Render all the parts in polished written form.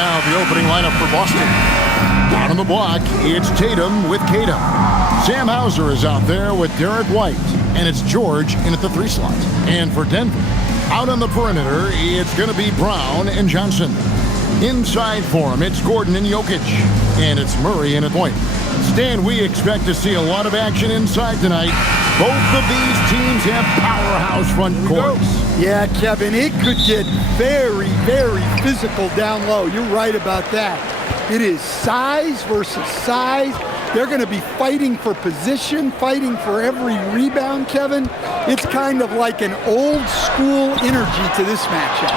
now the opening lineup for Boston. Out on the block, it's Tatum with Tatum. Sam Hauser is out there with Derek White. And it's George in at the 3 slot. And for Denver, out on the perimeter, it's going to be Brown and Johnson. Inside for him, it's Gordon and Jokic. And it's Murray in at point. Stan, we expect to see a lot of action inside tonight. Both of these teams have powerhouse front courts. Yeah, Kevin, it could get very, very physical down low. You're right about that. It is size versus size. They're going to be fighting for position, fighting for every rebound, Kevin. It's kind of like an old school energy to this matchup.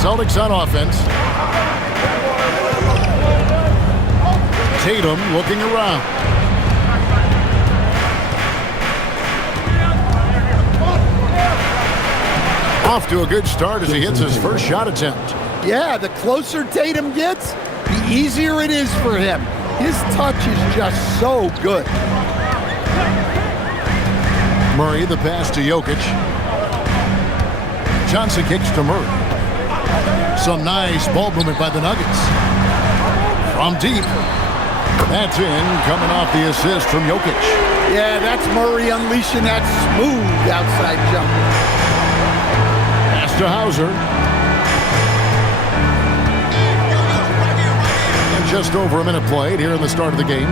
Celtics on offense. Tatum looking around. Off to a good start as he hits his first shot attempt. Yeah, the closer Tatum gets, the easier it is for him. His touch is just so good. Murray, the pass to Jokic. Johnson kicks to Murray. Some nice ball movement by the Nuggets. From deep. That's in, coming off the assist from Jokic. Yeah, that's Murray unleashing that smooth outside jumper. Pass to Hauser. And just over a minute played here in the start of the game.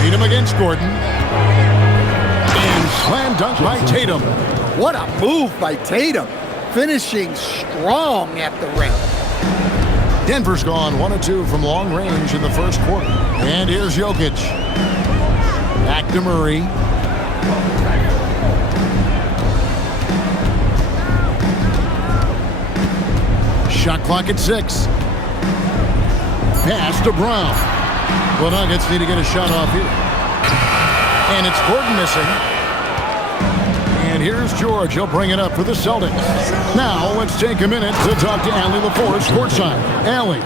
Tatum against Gordon. And slam dunk by Tatum. What a move by Tatum. Finishing strong at the rim. Denver's gone 1 of 2 from long range in the first quarter. And here's Jokic. Back to Murray. Shot clock at 6. Pass to Brown. The Nuggets need to get a shot off here. And it's Gordon missing. And here's George. He'll bring it up for the Celtics. Now let's take a minute to talk to Allie LaForce courtside. Allie.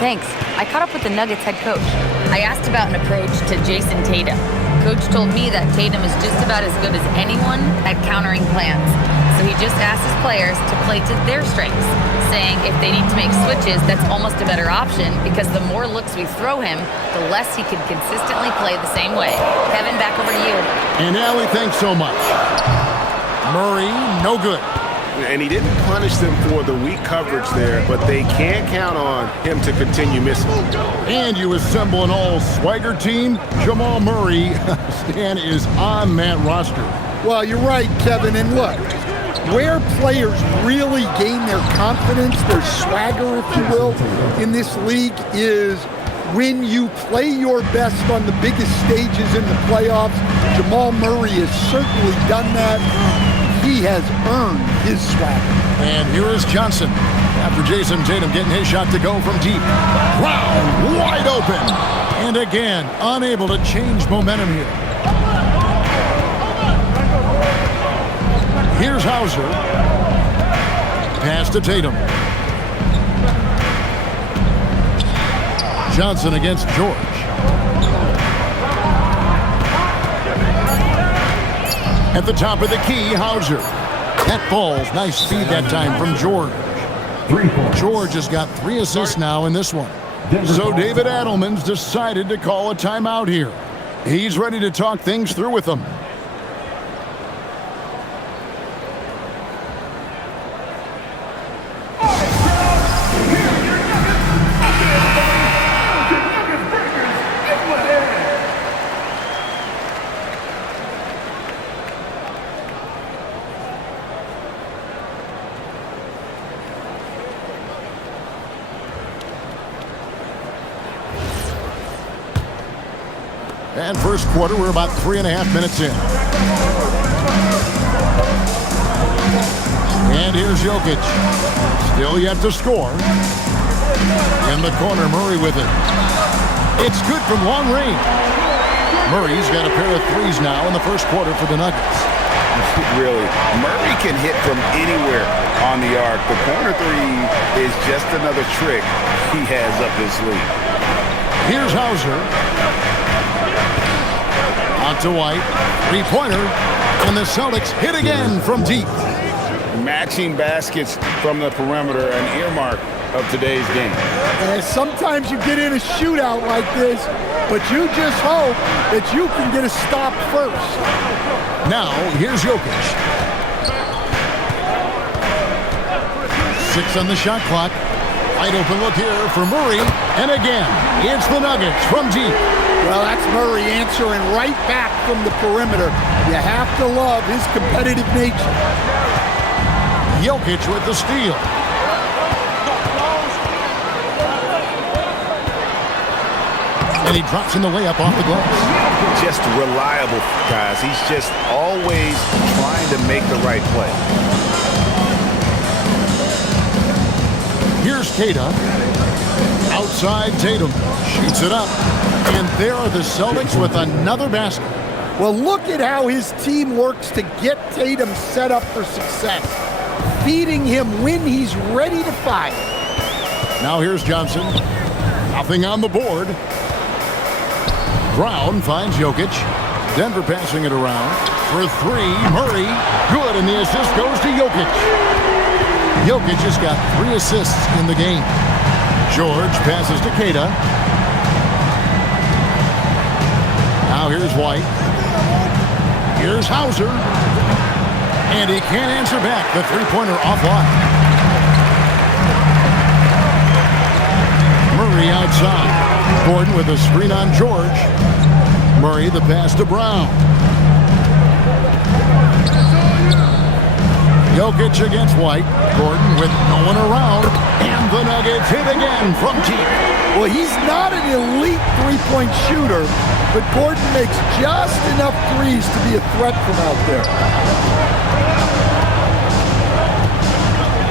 Thanks. I caught up with the Nuggets head coach. I asked about an approach to Jason Tatum. Coach told me that Tatum is just about as good as anyone at countering plans. So he just asked his players to play to their strengths, saying if they need to make switches, that's almost a better option because the more looks we throw him, the less he can consistently play the same way. Kevin, back over to you. And Allie, thanks so much. Murray, no good. And he didn't punish them for the weak coverage there, but they can't count on him to continue missing. And you assemble an all-swagger team. Jamal Murray, Stan, is on that roster. Well, you're right, Kevin. And look, where players really gain their confidence, their swagger, if you will, in this league is when you play your best on the biggest stages in the playoffs. Jamal Murray has certainly done that. He has earned his swagger. And here is Johnson. After Jason Tatum getting his shot to go from deep. Brown wide open. And again, unable to change momentum here. Here's Hauser. Pass to Tatum. Johnson against George. At the top of the key, Hauser. That falls. Nice speed that time from George. George has got 3 assists now in this one. So David Adelman's decided to call a timeout here. He's ready to talk things through with them. And first quarter, we're about 3.5 minutes in. And here's Jokic. Still yet to score. In the corner, Murray with it. It's good from long range. Murray's got a pair of threes now in the first quarter for the Nuggets. Really, Murray can hit from anywhere on the arc. The corner three is just another trick he has up his sleeve. Here's Hauser. On to White. 3-pointer. And the Celtics hit again from deep. matching baskets from the perimeter, an earmark of today's game. And sometimes you get in a shootout like this, but you just hope that you can get a stop first. Now, here's Jokic. 6 on the shot clock. Wide open look here for Murray. And again, it's the Nuggets from deep. Well, that's Murray answering right back from the perimeter. You have to love his competitive nature. Jokic with the steal. And he drops in the layup off the glass. Just reliable, guys. He's just always trying to make the right play. Here's Tatum. Outside Tatum. Shoots it up. And there are the Celtics with another basket. Well, look at how his team works to get Tatum set up for success. Feeding him when he's ready to fire. Now here's Johnson. Nothing on the board. Brown finds Jokic. Denver passing it around. For 3, Murray. Good, and the assist goes to Jokic. Jokic just got 3 assists in the game. George passes to Keita. Now here's White. Here's Hauser. And he can't answer back. The three-pointer offline. Murray outside. Gordon with a screen on George. Murray the pass to Brown. Jokic against White. Gordon with no one around. And the Nuggets hit again from deep. Well, he's not an elite three-point shooter, but Gordon makes just enough threes to be a threat from out there.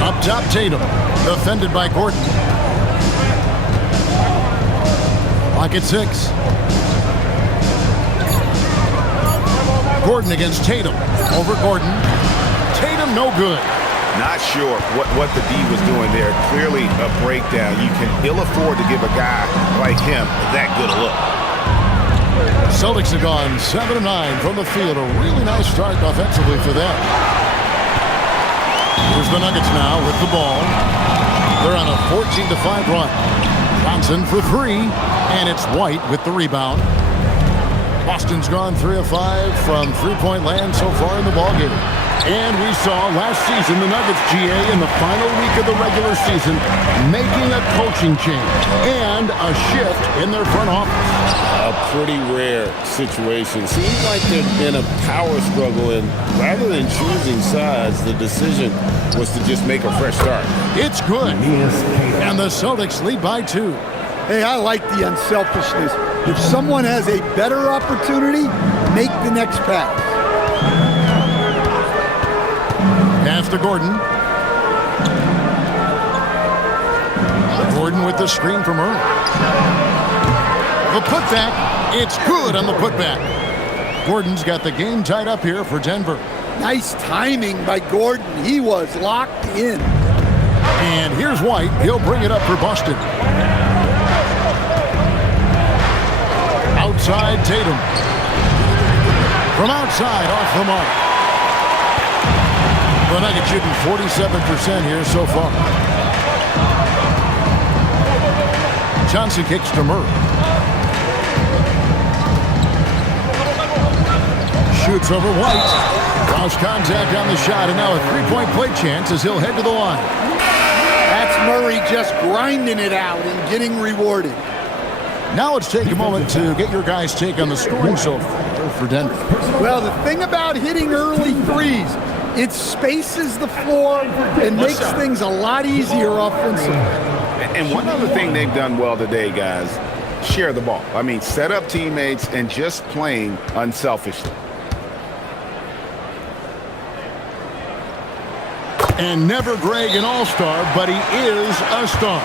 Up top, Tatum. Defended by Gordon. Clock at 6. Gordon against Tatum. Over Gordon. Tatum no good. Not sure what the D was doing there. Clearly a breakdown. You can ill afford to give a guy like him that good a look. Celtics have gone 7-9 from the field. A really nice start offensively for them. Here's the Nuggets now with the ball. They're on a 14-5 run. Johnson for 3, and it's White with the rebound. Boston's gone 3 of 5 from three-point land so far in the ballgame. And we saw last season the Nuggets, GA, in the final week of the regular season, making a coaching change and a shift in their front office. A pretty rare situation. Seems like there's been a power struggle, and rather than choosing sides, the decision was to just make a fresh start. It's good. And the Celtics lead by 2. Hey, I like the unselfishness. If someone has a better opportunity, make the next pass. Pass to Gordon. Gordon with the screen from Earl. The putback. It's good on the putback. Gordon's got the game tied up here for Denver. Nice timing by Gordon. He was locked in. And here's White. He'll bring it up for Boston. Outside Tatum. From outside, off the mark. The Nuggets shooting 47% here so far. Johnson kicks to Murray. Shoots over White. Draws contact on the shot, and now a three-point play chance as he'll head to the line. That's Murray just grinding it out and getting rewarded. Now let's take a moment to get your guys' take on the scoring so far for Denver. Well, the thing about hitting early threes, it spaces the floor and makes things a lot easier offensively. And one other thing they've done well today, guys, share the ball. I mean, set up teammates and just playing unselfishly. And never Greg an all-star, but he is a star.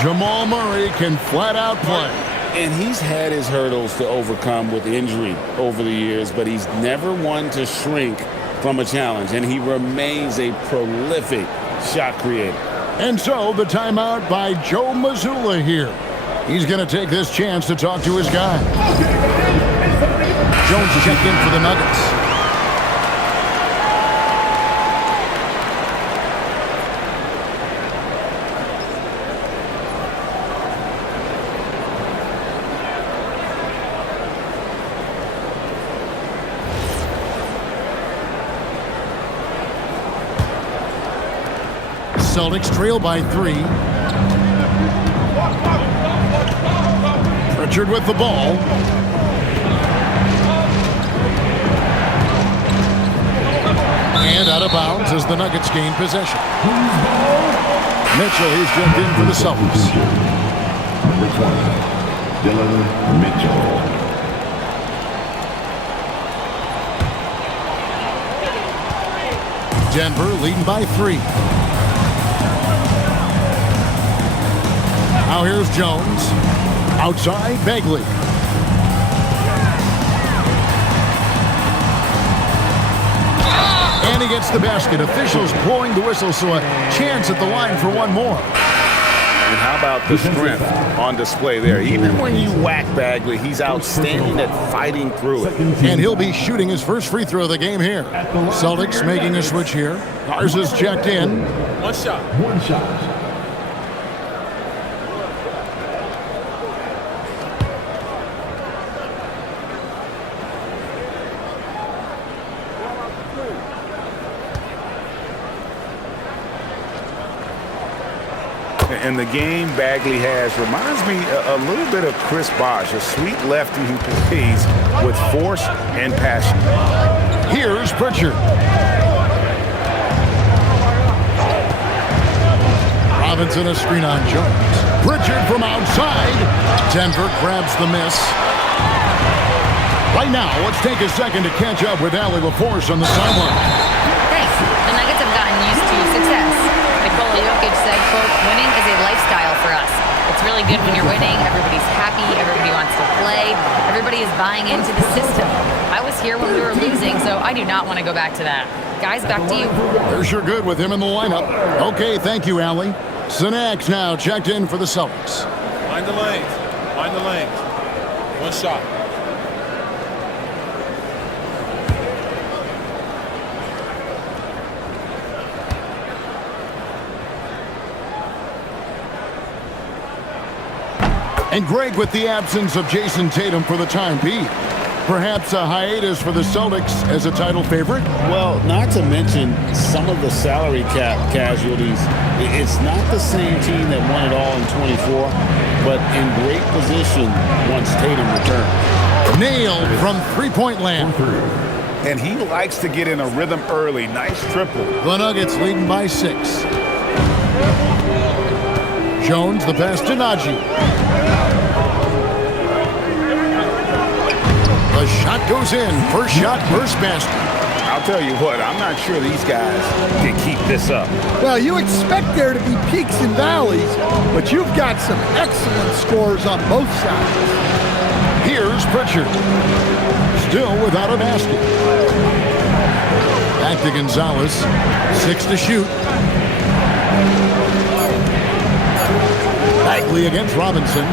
Jamal Murray can flat out play. And he's had his hurdles to overcome with injury over the years, but he's never one to shrink from a challenge, and he remains a prolific shot creator. And so the timeout by Joe Mazzulla here. He's going to take this chance to talk to his guy. Jones checked in for the Nuggets. Celtics trail by 3. Pritchard with the ball. And out of bounds as the Nuggets gain possession. Mitchell, who's jumped in for the Celtics. Number 20, Dylan Mitchell. Denver leading by 3. Now here's Jones. Outside, Bagley. And he gets the basket. Officials blowing the whistle, so a chance at the line for one more. And how about the strength on display there? Even when you whack Bagley, he's outstanding at fighting through it. And he'll be shooting his first free throw of the game here. Celtics making a switch here. Ours is checked in. One shot. One shot. And the game Bagley has reminds me a little bit of Chris Bosh, a sweet lefty who plays with force and passion. Here's Pritchard. Robinson a screen on Jones. Pritchard from outside. Denver grabs the miss. Right now, let's take a second to catch up with Allie LaForce on the sideline. Thanks. The Nuggets have gotten used to success. Nikola Jokic said, quote, winning is a lifestyle for us. It's really good when you're winning. Everybody's happy. Everybody wants to play. Everybody is buying into the system. I was here when we were losing, so I do not want to go back to that. Guys, back to you. They're sure good with him in the lineup. Okay, thank you, Allie. Sinax now checked in for the Celtics. Mind the lanes. Mind the lanes. One shot. And Greg with the absence of Jason Tatum for the time being. Perhaps a hiatus for the Celtics as a title favorite? Well, not to mention some of the salary cap casualties. It's not the same team that won it all in 24, but in great position once Tatum returns. Nailed from three-point land. And he likes to get in a rhythm early. Nice triple. The Nuggets leading by 6. Jones, the pass to Najee. The shot goes in. First shot, first basket. I'll tell you what, I'm not sure these guys can keep this up. Well, you expect there to be peaks and valleys, but you've got some excellent scores on both sides. Here's Pritchard. Still without a basket. Back to Gonzalez. 6 to shoot. Bagley against Robinson.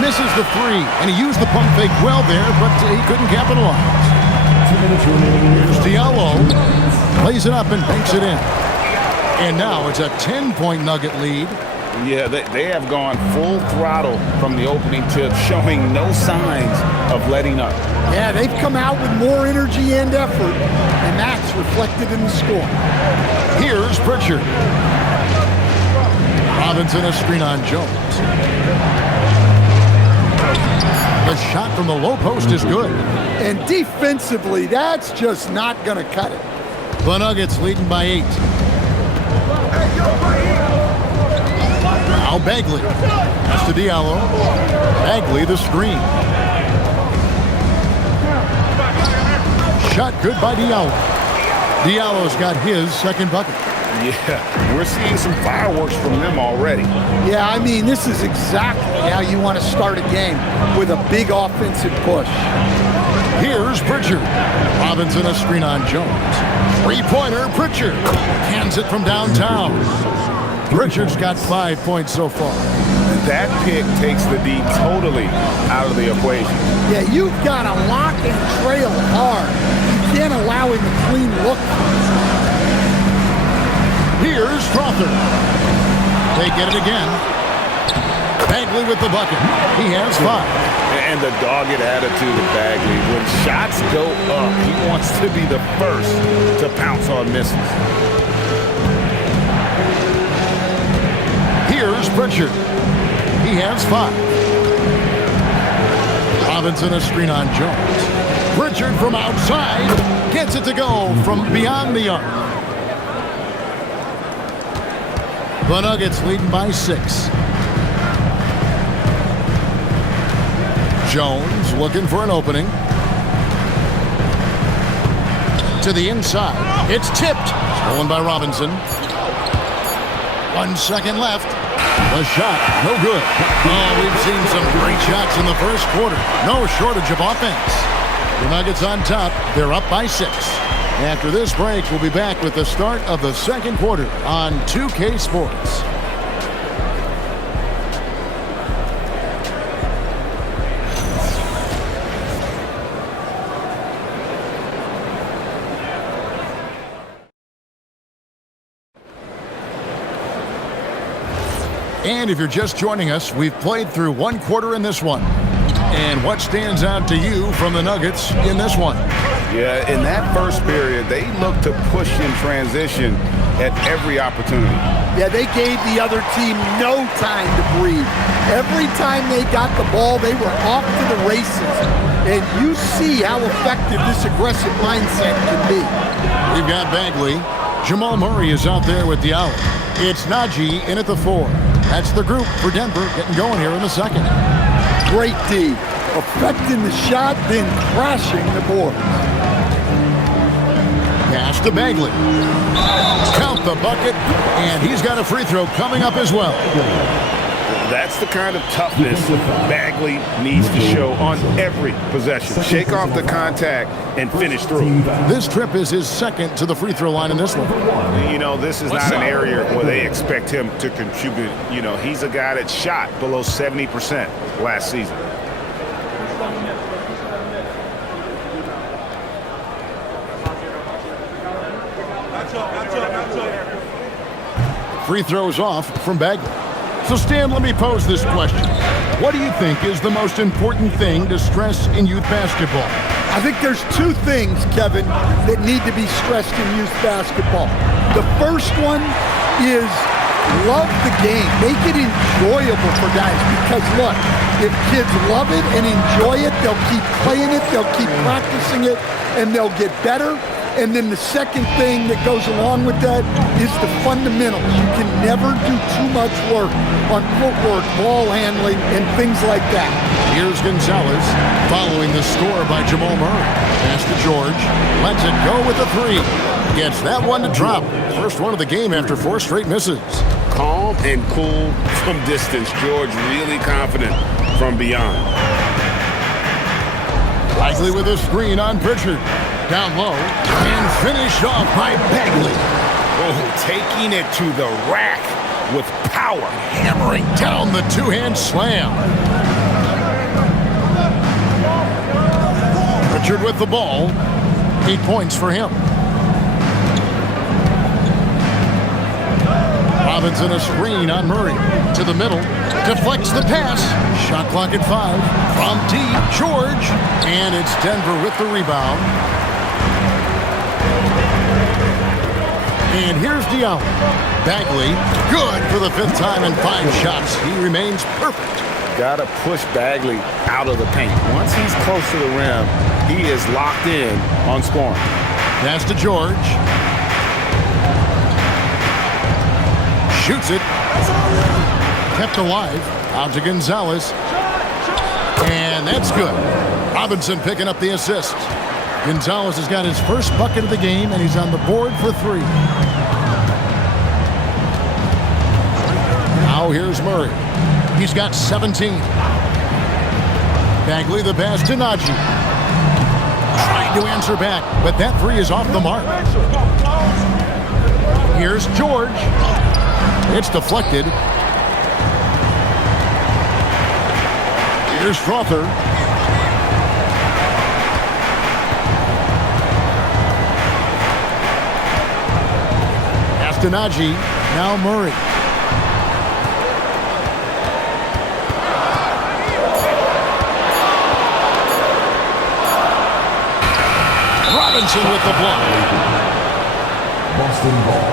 Misses the 3, and he used the pump fake well there, but he couldn't capitalize. Here's Diallo. Plays it up and banks it in. And now it's a 10-point Nugget lead. Yeah, they have gone full throttle from the opening tip, showing no signs of letting up. Yeah, they've come out with more energy and effort, and that's reflected in the score. Here's Pritchard. Robinson a screen on Jones. The shot from the low post is good. And defensively, that's just not going to cut it. The Nuggets leading by 8. Now Bagley. That's to Diallo. Bagley the screen. Shot good by Diallo. Diallo's got his second bucket. Yeah, we're seeing some fireworks from them already. Yeah, I mean, this is exactly how you want to start a game, with a big offensive push. Here's Pritchard. Robinson a screen on Jones. Three-pointer, Pritchard. Hands it from downtown. Pritchard's got 5 points so far. That pick takes the D totally out of the equation. Yeah, you've got to lock and trail hard. You can't allow him to clean look. Here's Strother. They get it again. Bagley with the bucket. He has 5. And the dogged attitude of Bagley. When shots go up, he wants to be the first to pounce on misses. Pritchard. He has 5. Robinson a screen on Jones. Pritchard from outside gets it to go from beyond the arc. The Nuggets leading by 6. Jones looking for an opening. To the inside. It's tipped. Stolen by Robinson. 1 second left. The shot, no good. Oh, we've seen some great shots in the first quarter. No shortage of offense. The Nuggets on top. They're up by 6. After this break, we'll be back with the start of the second quarter on 2K Sports. And if you're just joining us, we've played through 1 quarter in this one. And what stands out to you from the Nuggets in this one? Yeah, in that first period, they looked to push in transition at every opportunity. Yeah, they gave the other team no time to breathe. Every time they got the ball, they were off to the races. And you see how effective this aggressive mindset can be. We've got Bagley. Jamal Murray is out there with the out. It's Najee in at the 4. That's the group for Denver getting going here in the second. Great D. Affecting the shot, then crashing the board. Pass to Bagley. Count the bucket, and he's got a free throw coming up as well. That's the kind of toughness Bagley needs to show on every possession. Shake off the contact and finish through. This trip is his second to the free throw line in this one. You know, this is not an area where they expect him to contribute. You know, he's a guy that shot below 70% last season. Free throws off from Bagley. So, Stan, let me pose this question. What do you think is the most important thing to stress in youth basketball? I think there's 2 things, Kevin, that need to be stressed in youth basketball. The first one is love the game. Make it enjoyable for guys. Because, look, if kids love it and enjoy it, they'll keep playing it, they'll keep practicing it, and they'll get better. And then the second thing that goes along with that is the fundamentals. You can never do too much work on footwork, ball handling, and things like that. Here's Gonzalez following the score by Jamal Murray. Pass to George. Lets it go with a 3. Gets that one to drop. First one of the game after 4 straight misses. Calm and cool from distance. George really confident from beyond. Bagley with a screen on Pritchard. Down low and finished off by Bagley. Oh, taking it to the rack with power. Hammering down the 2-hand slam. Pritchard with the ball. 8 points for him. Robinson a screen on Murray. To the middle. Deflects the pass. Shot clock at 5. From deep, George. And it's Denver with the rebound. And here's Diallo. Bagley, good for the 5th time in 5 shots. He remains perfect. Got to push Bagley out of the paint. Once he's close to the rim, he is locked in on scoring. Pass to George. Shoots it. Kept alive. Out to Gonzalez. And that's good. Robinson picking up the assist. Gonzalez has got his first bucket of the game, and he's on the board for 3. Now here's Murray. He's got 17. Bagley the pass to Najee. Trying to answer back, but that 3 is off the mark. Here's George. It's deflected. Here's Strother. To Najee, now Murray. Robinson with the block. Boston ball.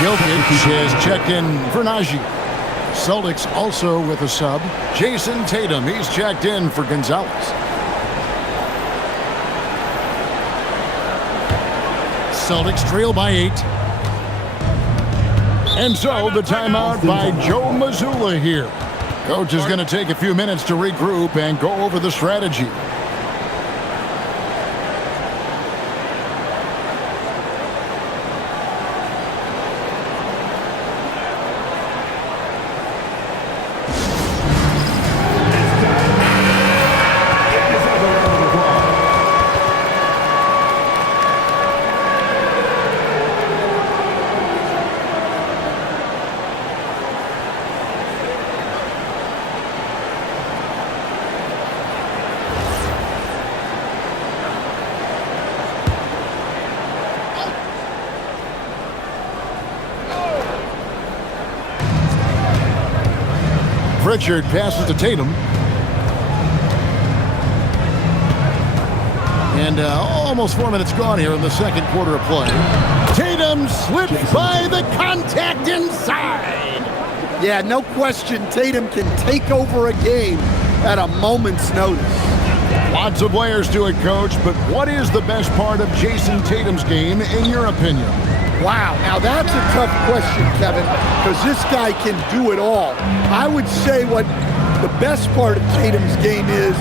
Jokic is checked in for Najee. Celtics also with a sub. Jason Tatum, he's checked in for Gonzalez. Celtics trail by 8. And so the timeout by Joe Mazzulla here. Coach is going to take a few minutes to regroup and go over the strategy. Pritchard passes to Tatum. And almost 4 minutes gone here in the second quarter of play. Tatum slips by the contact inside. Yeah, no question, Tatum can take over a game at a moment's notice. Lots of layers to it, Coach, but what is the best part of Jason Tatum's game, in your opinion? Wow, now that's a tough question, Kevin, because this guy can do it all. I would say what the best part of Tatum's game is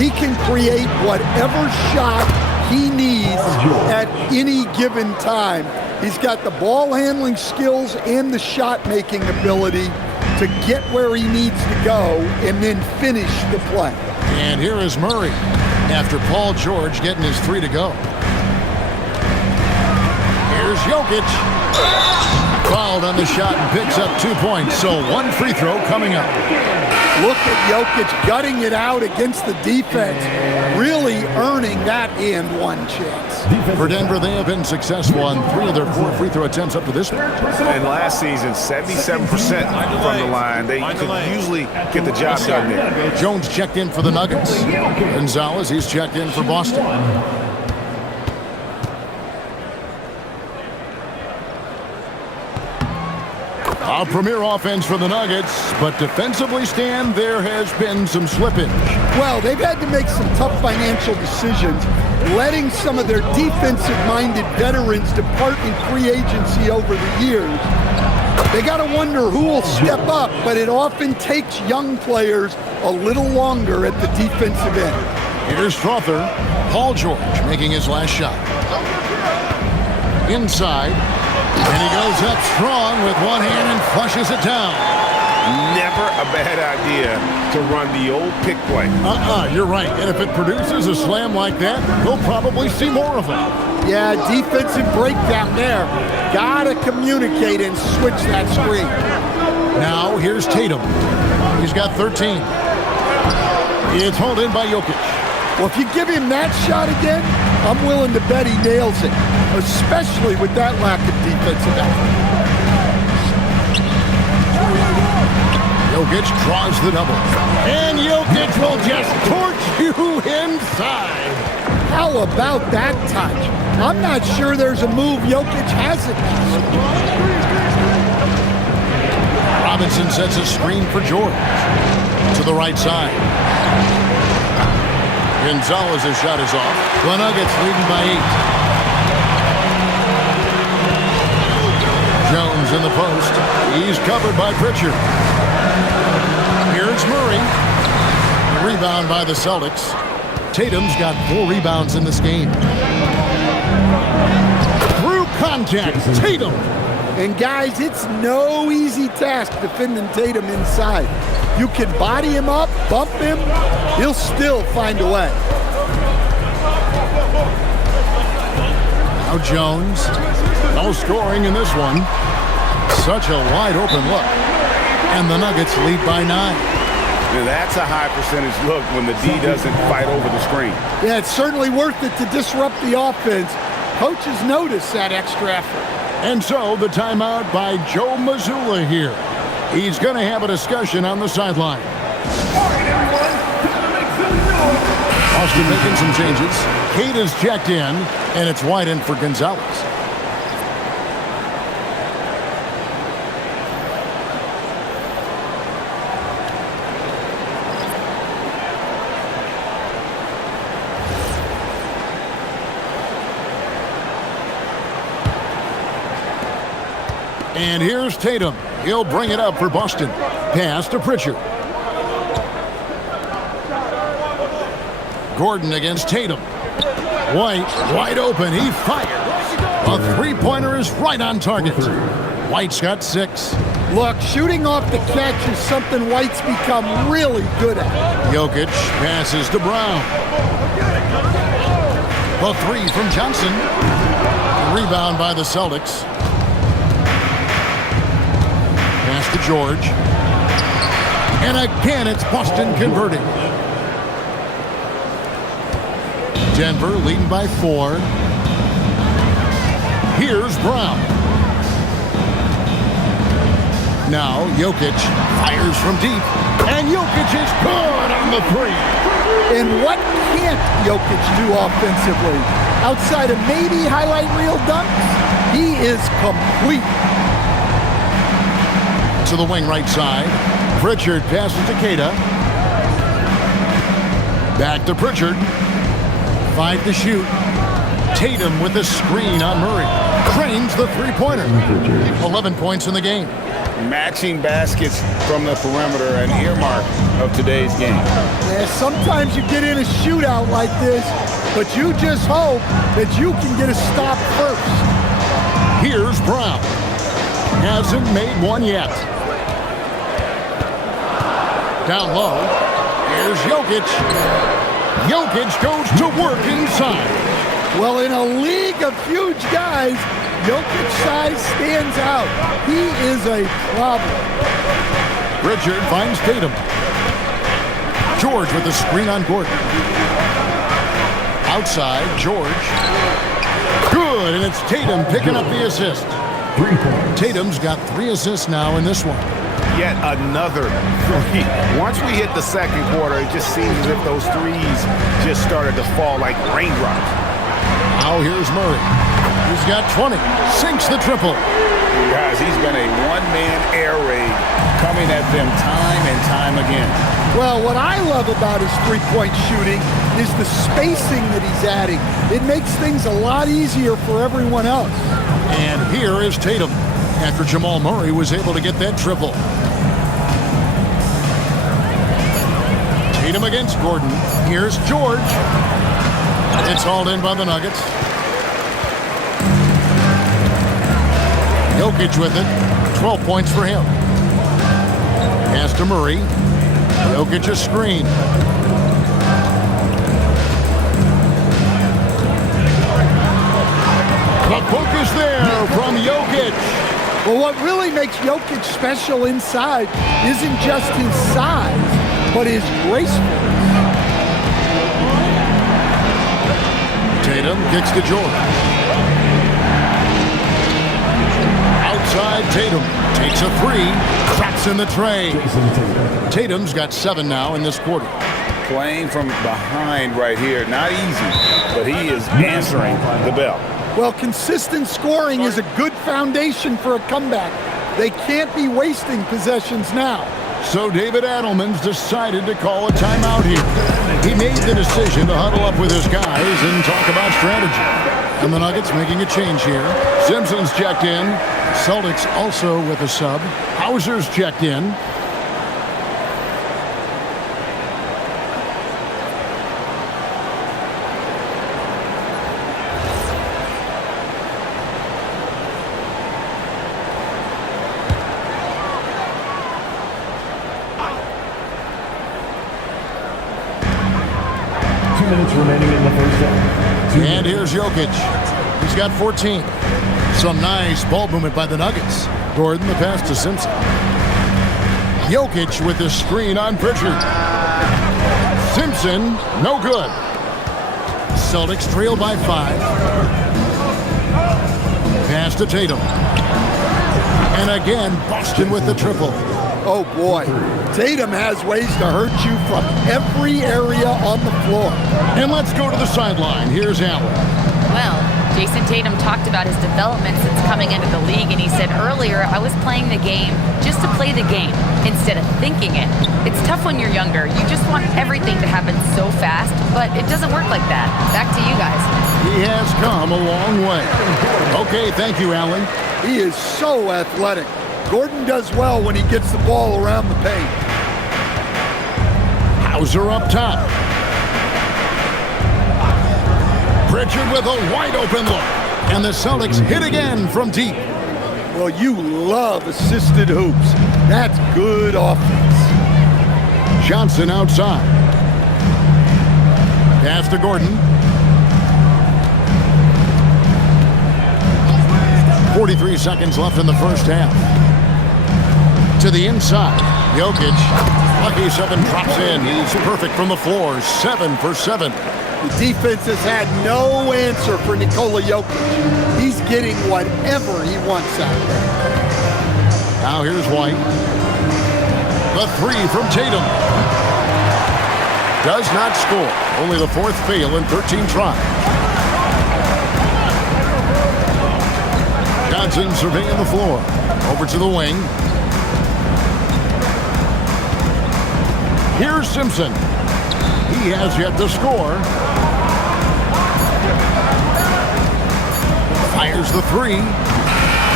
he can create whatever shot he needs at any given time. He's got the ball handling skills and the shot making ability to get where he needs to go and then finish the play. And here is Murray after Paul George getting his 3 to go. Here's Jokic. Fouled on the shot and picks up 2 points. So 1 free throw coming up. Look at Jokic gutting it out against the defense, really earning that and 1 chance. For Denver, they have been successful on 3 of their 4 free throw attempts up to this point. And last season, 77% from the line. They could usually get the job done there. Jones checked in for the Nuggets. Gonzalez, he's checked in for Boston. A premier offense for the Nuggets, but defensively, Stan, there has been some slippage. Well, they've had to make some tough financial decisions, letting some of their defensive-minded veterans depart in free agency over the years. They got to wonder who will step up, but it often takes young players a little longer at the defensive end. Here's Strother. Paul George making his last shot. Inside. And he goes up strong with one hand and flushes it down. Never a bad idea to run the old pick play. You're right. And if it produces a slam like that, we'll probably see more of them. Yeah, defensive breakdown there. Gotta communicate and switch that screen. Now here's Tatum. He's got 13. It's hauled in by Jokic. Well, if you give him that shot again, I'm willing to bet he nails it, especially with that lack of defensive effort. Jokic draws the double. And Jokic will just torch you inside. How about that touch? I'm not sure there's a move Jokic hasn't used. Robinson sets a screen for George. To the right side. Gonzalez's shot is off. The Nuggets leading by 8. Jones in the post. He's covered by Pritchard. Here's Murray. Rebound by the Celtics. Tatum's got 4 rebounds in this game. Through contact, Tatum. And guys, it's no easy task defending Tatum inside. You can body him up, bump him, he'll still find a way. Now Jones, no scoring in this one. Such a wide open look. And the Nuggets lead by 9. Now that's a high percentage look when the D doesn't fight over the screen. Yeah, it's certainly worth it to disrupt the offense. Coaches notice that extra effort. And so the timeout by Joe Mazzulla here. He's going to have a discussion on the sideline. Boston making some changes. Kate is checked in, and it's wide in for Gonzalez. And here's Tatum. He'll bring it up for Boston. Pass to Pritchard. Gordon against Tatum. White, wide open. He fires. A three-pointer is right on target. White's got 6. Look, shooting off the catch is something White's become really good at. Jokic passes to Brown. The 3 from Johnson. Rebound by the Celtics. Pass to George. And again, it's Boston converting. Denver leading by 4. Here's Brown. Now Jokic fires from deep. And Jokic is good on the 3. And what can't Jokic do offensively? Outside of maybe highlight reel dunks, he is complete. To the wing right side. Pritchard passes to Keita. Back to Pritchard. 5 to shoot. Tatum with the screen on Murray. Cranes the three-pointer. 11 points in the game. Matching baskets from the perimeter, an earmark of today's game. Yeah, sometimes you get in a shootout like this, but you just hope that you can get a stop first. Here's Brown. Hasn't made one yet. Down low. Here's Jokic. Jokic goes to work inside. Well, in a league of huge guys, Jokic's size stands out. He is a problem. Pritchard finds Tatum. George with the screen on Gordon. Outside, George. Good, and it's Tatum picking up the assist. Tatum's got 3 assists now in this one. Yet another 3. Once we hit the second quarter, it just seems as if those threes just started to fall like raindrops. Now here's Murray. He's got 20. Sinks the triple. Guys, he's been a one-man air raid coming at them time and time again. Well, what I love about his three-point shooting is the spacing that he's adding. It makes things a lot easier for everyone else. And here is Tatum after Jamal Murray was able to get that triple. Tatum against Gordon. Here's George. It's hauled in by the Nuggets. Jokic with it. 12 points for him. Pass to Murray. Jokic a screen. The hook is there from Jokic. Well, what really makes Jokic special inside isn't just his size, but his gracefulness. Tatum kicks to George. Outside, Tatum takes a 3, traps in the tray. Tatum's got 7 now in this quarter. Playing from behind right here, not easy, but he is answering the bell. Well, consistent scoring is a good foundation for a comeback. They can't be wasting possessions now. So David Adelman's decided to call a timeout here. He made the decision to huddle up with his guys and talk about strategy. And the Nuggets making a change here. Simpson's checked in. Celtics also with a sub. Hauser's checked in. Minutes remaining in the first half. And here's Jokic. He's got 14. Some nice ball movement by the Nuggets. Gordon the pass to Simpson. Jokic with the screen on Pritchard. Simpson, no good. Celtics trail by 5. Pass to Tatum. And again, Boston with the triple. Oh, boy. Tatum has ways to hurt you from every area on the floor. And let's go to the sideline. Here's Allen. Well, Jason Tatum talked about his development since coming into the league, and he said earlier, I was playing the game just to play the game instead of thinking it. It's tough when you're younger. You just want everything to happen so fast, but it doesn't work like that. Back to you guys. He has come a long way. Okay, thank you, Allen. He is so athletic. Gordon does well when he gets the ball around the paint. Hauser up top. Pritchard with a wide open look. And the Celtics hit again from deep. Well, you love assisted hoops. That's good offense. Johnson outside. Pass to Gordon. 43 seconds left in the first half. To the inside. Jokic. Lucky 7 drops in. He's perfect from the floor. 7 for 7. The defense has had no answer for Nikola Jokic. He's getting whatever he wants out there. Now here's White. The 3 from Tatum. Does not score. Only the 4th fail in 13 tries. Johnson surveying the floor. Over to the wing. Here's Simpson. He has yet to score. Fires the 3.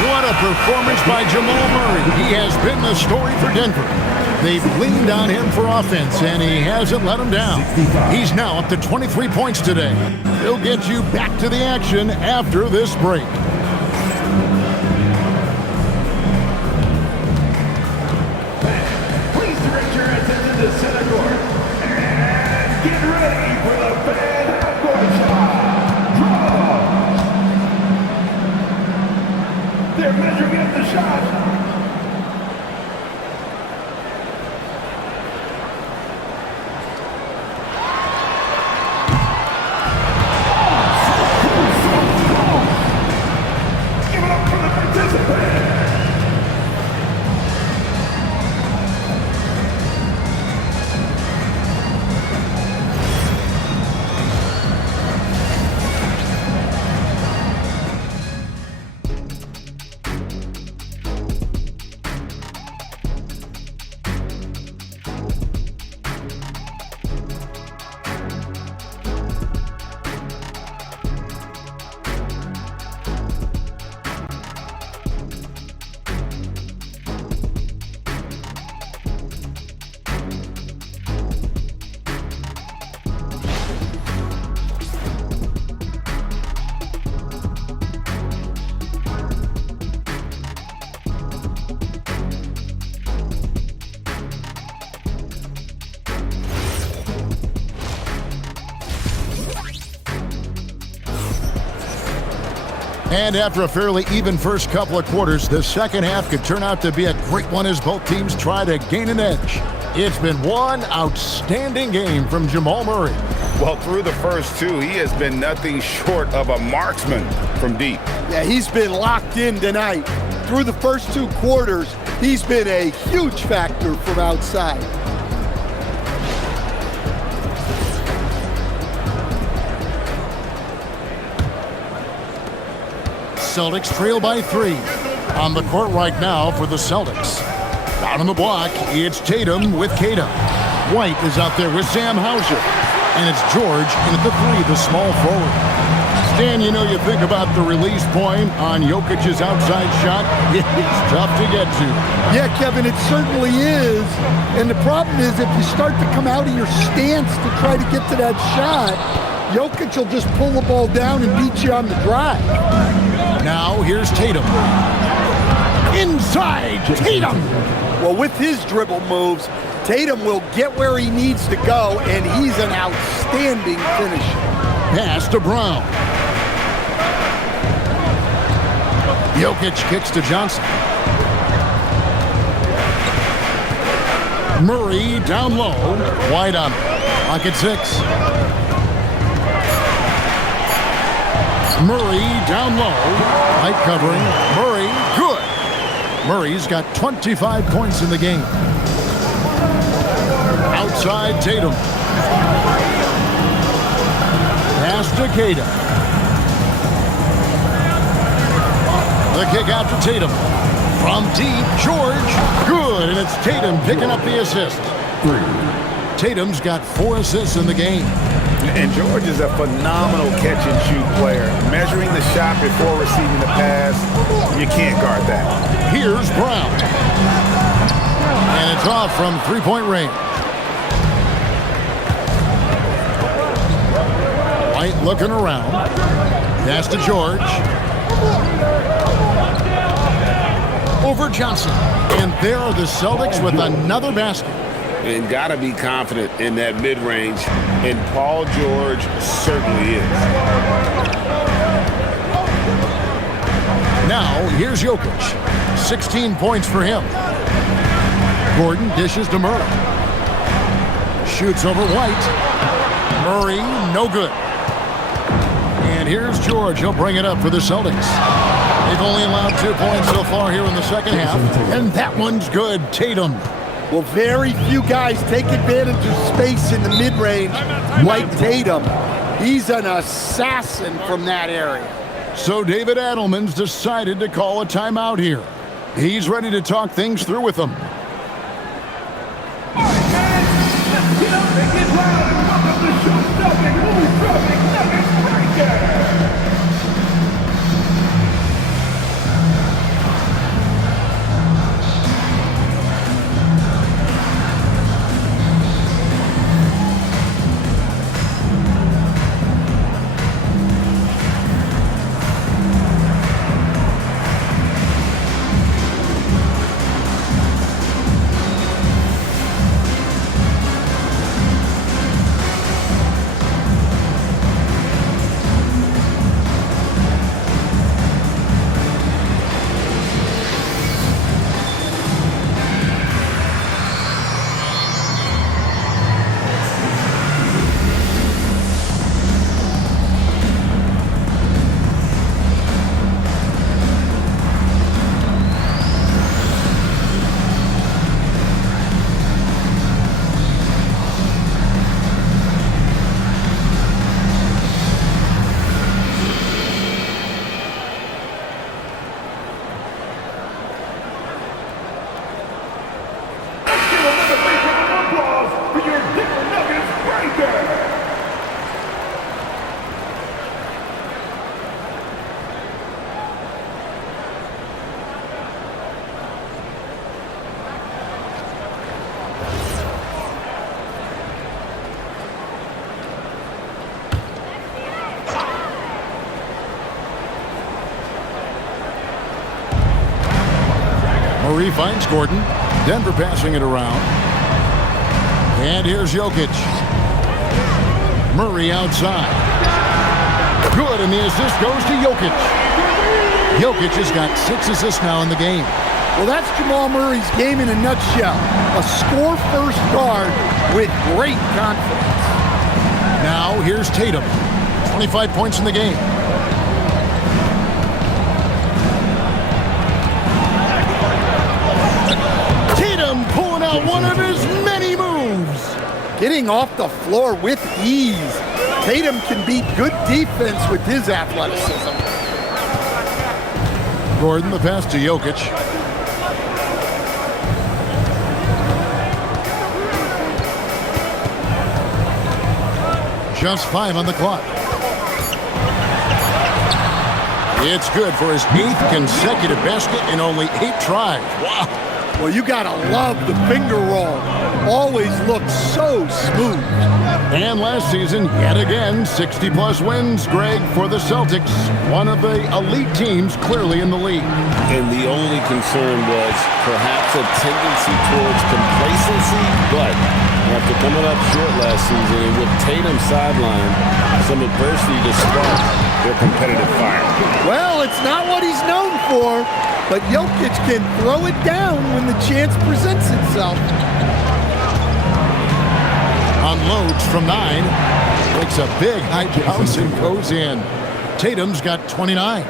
What a performance by Jamal Murray. He has been the story for Denver. They've leaned on him for offense, and he hasn't let them down. He's now up to 23 points today. He'll get you back to the action after this break. Please direct your attention to center court. And get ready for the fan half-court shot. Draw. They're measuring up the shot. And after a fairly even first couple of quarters, the second half could turn out to be a great one as both teams try to gain an edge. It's been one outstanding game from Jamal Murray. Well, through the first 2, he has been nothing short of a marksman from deep. Yeah, he's been locked in tonight. Through the first 2 quarters, he's been a huge factor from outside. Celtics trail by 3. On the court right now for the Celtics. Down on the block, it's Tatum with Tatum. White is out there with Sam Hauser. And it's George in at the 3, the small forward. Stan, you know, you think about the release point on Jokic's outside shot. It's tough to get to. Yeah, Kevin, it certainly is. And the problem is if you start to come out of your stance to try to get to that shot, Jokic will just pull the ball down and beat you on the drive. Now here's Tatum. Inside, Tatum. Well, with his dribble moves, Tatum will get where he needs to go, and he's an outstanding finisher. Pass to Brown. Jokic kicks to Johnson. Murray down low. White on it. Pocket 6. Murray down low. White covering. Murray, good. Murray's got 25 points in the game. Outside Tatum. Pass to Tatum. The kick out to Tatum. From deep, George. Good, and it's Tatum picking up the assist. Tatum's got 4 assists in the game. And George is a phenomenal catch-and-shoot player. Measuring the shot before receiving the pass, you can't guard that. Here's Brown. And it's off from three-point range. White looking around. Pass to George. Over Johnson. And there are the Celtics with another basket. And got to be confident in that mid-range, and Paul George certainly is. Now, here's Jokic. 16 points for him. Gordon dishes to Murray. Shoots over White. Murray, no good. And here's George. He'll bring it up for the Celtics. They've only allowed 2 points so far here in the second half, and that one's good. Tatum. Well, very few guys take advantage of space in the mid-range like Tatum. He's an assassin from that area. So David Adelman's decided to call a timeout here. He's ready to talk things through with them. All right, guys, let's get up and get loud and welcome the show-stopping, move-dropping Nuggets breaker. Murray finds Gordon. Denver passing it around. And here's Jokic. Murray outside. Good, and the assist goes to Jokic. Jokic has got 6 assists now in the game. Well, that's Jamal Murray's game in a nutshell. A score-first guard with great confidence. Now, here's Tatum. 25 points in the game. Tatum pulling out one of his many moves. Getting off the floor with ease. Tatum can beat good defense with his athleticism. Gordon, the pass to Jokic. Just 5 on the clock. It's good for his 8th consecutive basket in only 8 tries. Wow. Well, you gotta love the finger roll. Always looks so smooth. And last season, yet again, 60-plus wins, Greg, for the Celtics. One of the elite teams clearly in the league. And the only concern was perhaps a tendency towards complacency, but after coming up short last season and with Tatum sidelined, some adversity to spark their competitive fire. Well, it's not what he's known for, but Jokic can throw it down when the chance presents itself. Unloads from 9. Makes a big high bounce and goes in. Tatum's got 29.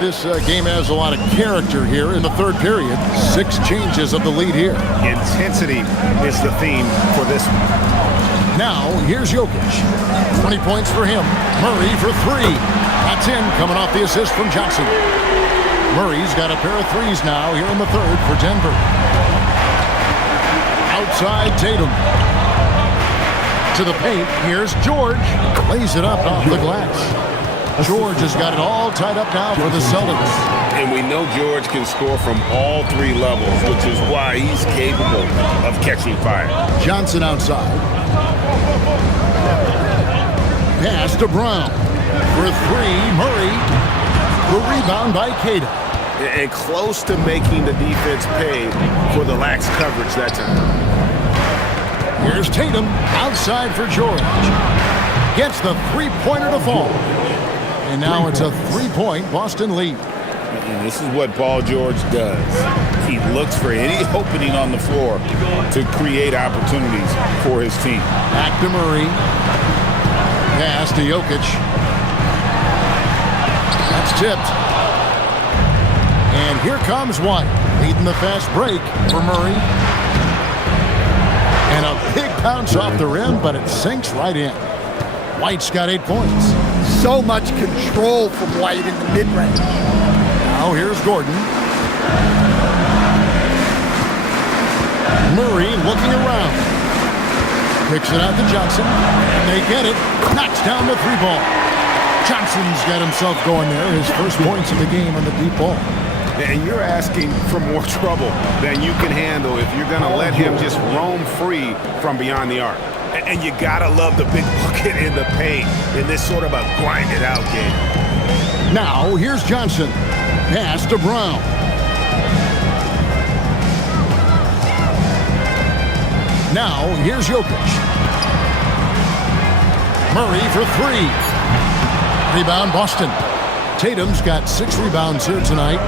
This game has a lot of character here in the third period. 6 changes of the lead here. Intensity is the theme for this one. Now, here's Jokic. 20 points for him. Murray for 3. That's in, coming off the assist from Johnson. Murray's got a pair of 3s now here in the third for Denver. Outside Tatum. To the paint, here's George. lays it up off the glass. George has got it all tied up now for the Celtics. And we know George can score from all three levels, which is why he's capable of catching fire. Johnson outside. Pass to Brown. For three, Murray. The rebound by Cato. And close to making the defense pay for the lax coverage that time. Here's Tatum outside for George. Gets the three-pointer to fall. And now it's a three-point Boston lead. And this is what Paul George does. He looks for any opening on the floor to create opportunities for his team. Back to Murray. Pass to Jokic. That's tipped. And here comes White, leading the fast break for Murray. And a big bounce off the rim, but it sinks right in. White's got 8 points. So much control from White in the mid-range. Now here's Gordon. Murray looking around. Kicks it out to Johnson. And they get it. Knocks down the three ball. Johnson's got himself going there. His first points of the game on the deep ball. And you're asking for more trouble than you can handle if you're going to let him just roam free from beyond the arc. And you got to love the big bucket in the paint in this sort of a grind-it-out game. Now, here's Johnson. Pass to Brown. Now, here's Jokic. Murray for three. Rebound, Boston. Tatum's got 6 rebounds here tonight.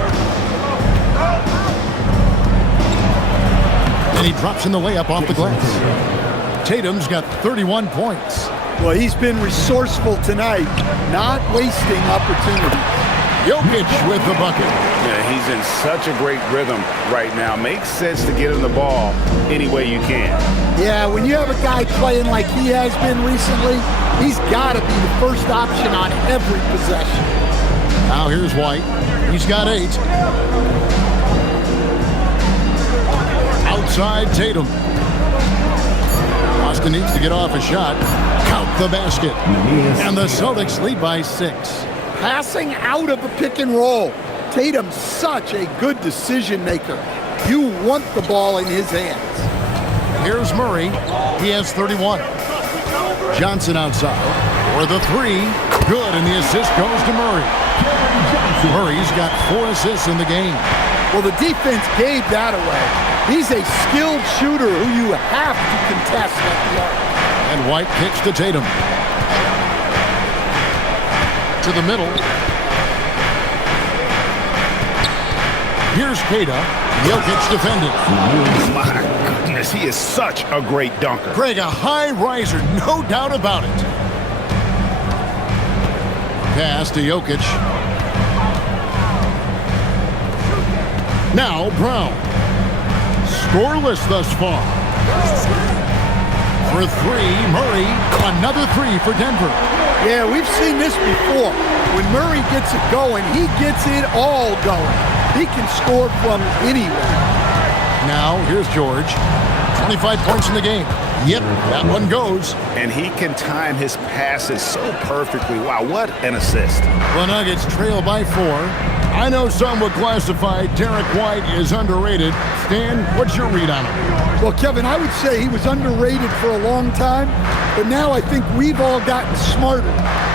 And he drops in the layup off the glass. Tatum's got 31 points. Well, he's been resourceful tonight, not wasting opportunities. Jokic with the bucket. Yeah, he's in such a great rhythm right now. Makes sense to get him the ball any way you can. Yeah, when you have a guy playing like he has been recently, he's got to be the first option on every possession. Now here's White. He's got 8. Outside Tatum. Boston needs to get off a shot. Count the basket. And the Celtics lead by 6. Passing out of the pick and roll. Tatum's such a good decision maker. You want the ball in his hands. Here's Murray. He has 31. Johnson outside. For the 3. Good, and the assist goes to Murray. Murray's got 4 assists in the game. Well, the defense gave that away. He's a skilled shooter who you have to contest at the arc. And White kicks to Tatum. To the middle. Here's Cato. Jokic defending. My goodness, he is such a great dunker. Greg, a high riser, no doubt about it. Pass to Jokic. Now Brown. Scoreless thus far. For 3, Murray. Another 3 for Denver. Yeah, we've seen this before. When Murray gets it going, he gets it all going. He can score from anywhere. Now, here's George. 25 points in the game. Yep, that one goes. And he can time his passes so perfectly. Wow, what an assist. The Nuggets trail by 4. I know some would classify Derek White as underrated. Stan, what's your read on him? Well, Kevin, I would say he was underrated for a long time, but now I think we've all gotten smarter,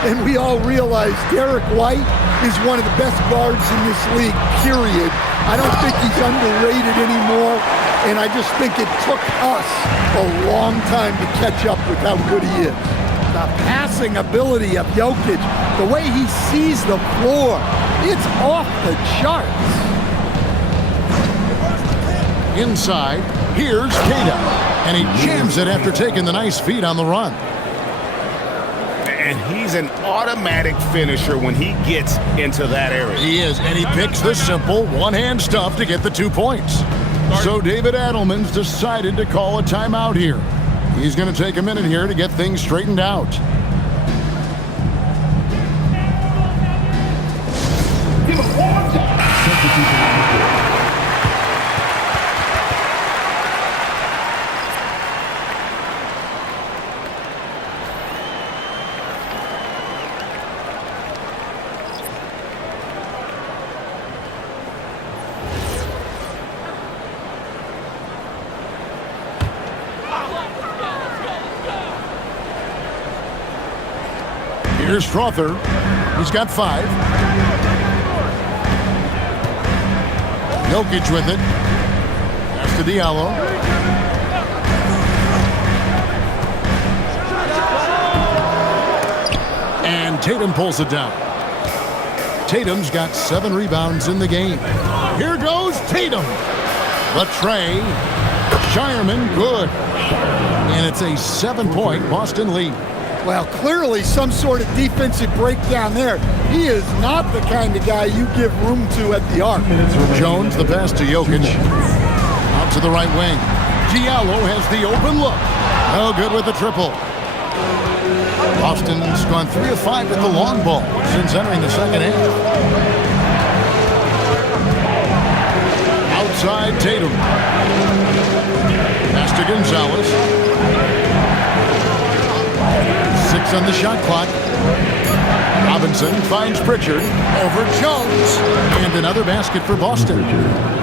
and we all realize Derek White is one of the best guards in this league, period. I don't think he's underrated anymore, and I just think it took us a long time to catch up with how good he is. The passing ability of Jokic, the way he sees the floor, it's off the charts. Inside, here's Cato, and he jams it after taking the nice feed on the run. And he's an automatic finisher when he gets into that area. He is, and he picks the simple one-hand stuff to get the 2 points. So David Adelman's decided to call a timeout here. He's going to take a minute here to get things straightened out. Here's Strother. He's got 5. Jokic with it. Pass to Diallo. And Tatum pulls it down. Tatum's got 7 rebounds in the game. Here goes Tatum. The tray. Shireman, good. And it's a 7-point Boston lead. Well, clearly some sort of defensive breakdown there. He is not the kind of guy you give room to at the arc. Jones, the pass to Jokic. Out to the right wing. Diallo has the open look. Oh, good with the triple. Boston's gone 3 of 5 with the long ball since entering the second half. Outside Tatum. Pass to Gonzalez. 6 on the shot clock. Robinson finds Pritchard over Jones. And another basket for Boston.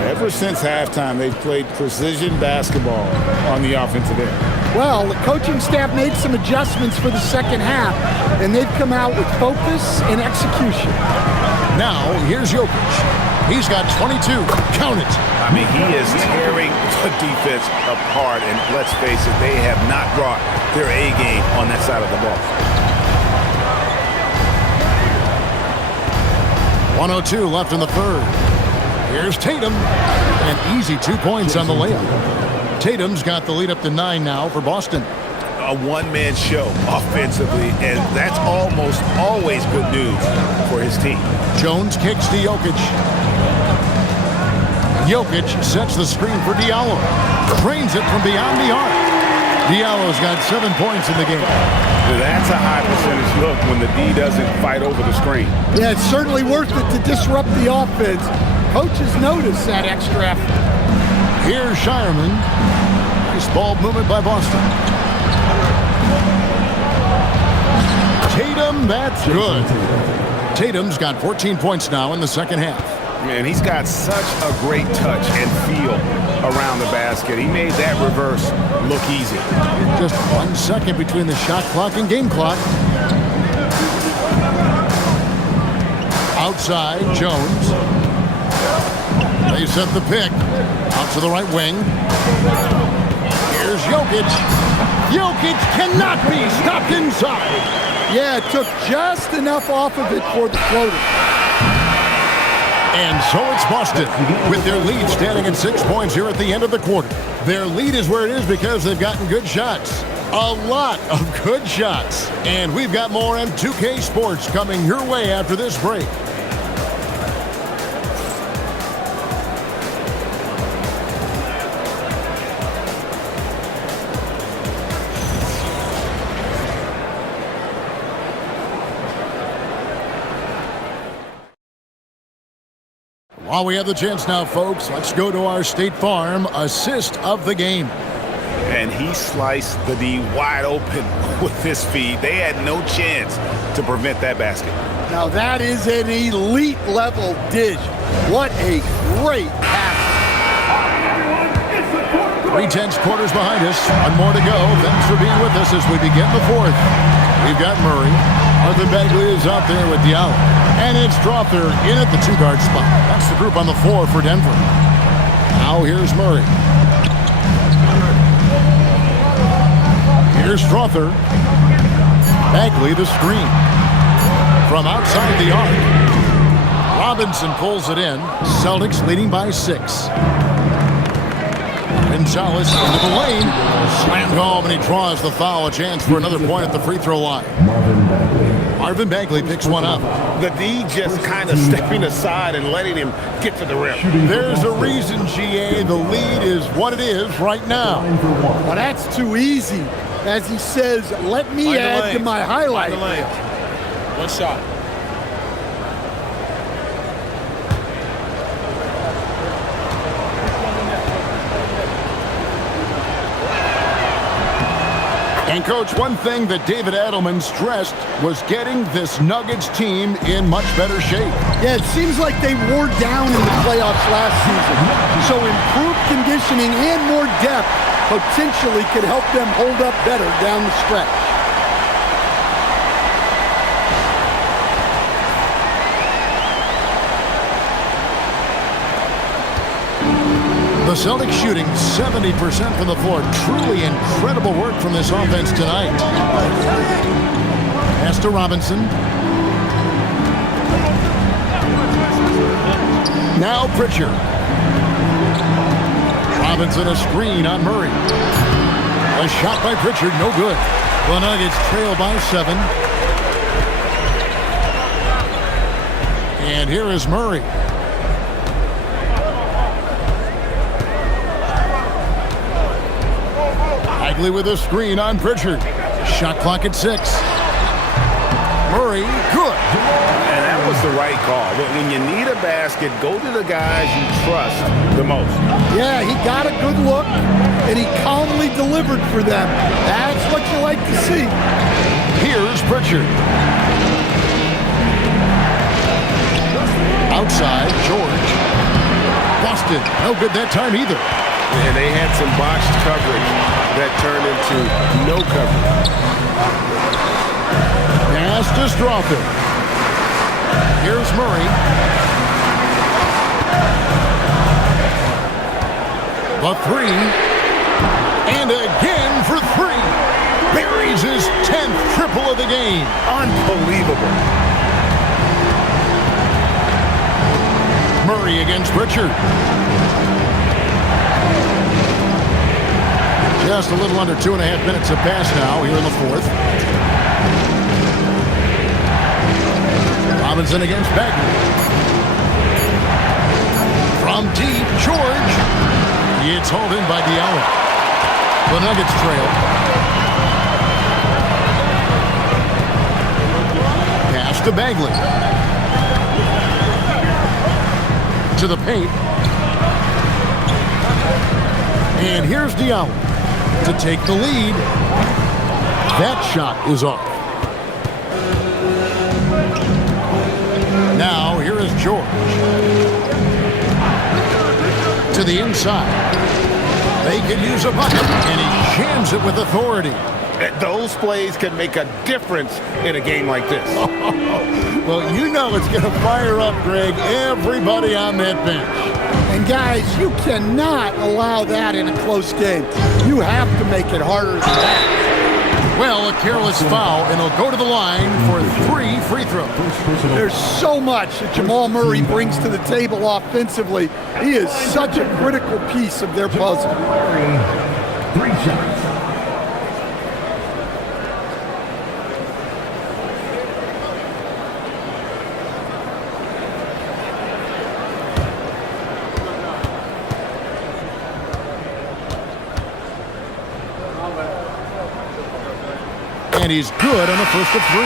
Ever since halftime, they've played precision basketball on the offensive end. Well, the coaching staff made some adjustments for the second half, and they've come out with focus and execution. Now, here's Jokic. He's got 22. Count it. I mean, he is tearing the defense apart, and let's face it, they have not brought their A game on that side of the ball. 1:02 left in the third. Here's Tatum. An easy 2 points on the layup. Tatum's got the lead up to 9 now for Boston. A one-man show offensively, and that's almost always good news for his team. Jones kicks to Jokic. Jokic sets the screen for Diallo. Drains it from beyond the arc. Diallo's got 7 points in the game. That's a high percentage look when the D doesn't fight over the screen. Yeah, it's certainly worth it to disrupt the offense. Coaches notice that extra effort. Here's Shireman. Nice ball movement by Boston. Tatum, that's good. Tatum's got 14 points now in the second half. Man, he's got such a great touch and feel around the basket. He made that reverse look easy. Just 1 second between the shot clock and game clock. Outside, Jones. They set the pick. Out to the right wing. Here's Jokic. Jokic cannot be stopped inside. Yeah, it took just enough off of it for the floater. And so it's Boston with their lead standing at 6 points here at the end of the quarter. Their lead is where it is because they've gotten good shots. A lot of good shots. And we've got more M2K Sports coming your way after this break. While we have the chance now, folks, let's go to our State Farm assist of the game. And he sliced the D wide open with his feed. They had no chance to prevent that basket. Now that is an elite level dish. What a great pass. 3/10 quarters behind us. 1 more to go. Thanks for being with us as we begin the fourth. We've got Murray. Arthur Bagley is out there with Diallo. And it's Strother in at the 2-guard spot. That's the group on the floor for Denver. Now here's Murray. Here's Strother. Bagley the screen. From outside the arc. Robinson pulls it in. Celtics leading by 6. Gonzalez into the lane. Slammed home, and he draws the foul. A chance for another point at the free throw line. Marvin Bagley picks one up. The D just kind of stepping aside and letting him get to the rim. There's a reason, GA. The lead is what it is right now. Well, that's too easy. As he says, let me add to my highlight. One shot. And, Coach, one thing that David Adelman stressed was getting this Nuggets team in much better shape. Yeah, it seems like they wore down in the playoffs last season. So improved conditioning and more depth potentially could help them hold up better down the stretch. The Celtics shooting 70% from the floor. Truly incredible work from this offense tonight. Pass to Robinson. Now Pritchard. Robinson a screen on Murray. A shot by Pritchard, no good. The Nuggets trail by 7. And here is Murray. Bagley with a screen on Pritchard. Shot clock at 6. Murray, good. And that was the right call. But when you need a basket, go to the guys you trust the most. Yeah, he got a good look, and he calmly delivered for them. That's what you like to see. Here's Pritchard. Outside, George. Boston, no good that time either. And they had some botched coverage that turned into no coverage. Pass to Strawther. Here's Murray. The 3. And again for 3. Buries his 10th triple of the game. Unbelievable. Murray against Pritchard. Just a little under 2.5 minutes have passed now here in the 4th. Robinson against Bagley. From deep, George. It's hauled in by Diallo. The Nuggets trail. Pass to Bagley. To the paint. And here's Diallo to take the lead. That shot is off. Now here is George. To the inside. They could use a bucket, and he jams it with authority. Those plays can make a difference in a game like this. Well, you know it's going to fire up, Greg, everybody on that bench. And guys, you cannot allow that in a close game. You have to make it harder than that. Well, a careless foul, and he'll go to the line for 3 free throws. There's so much that Jamal Murray brings to the table offensively. He is such a critical piece of their puzzle. 3 shots. And he's good on the first of 3.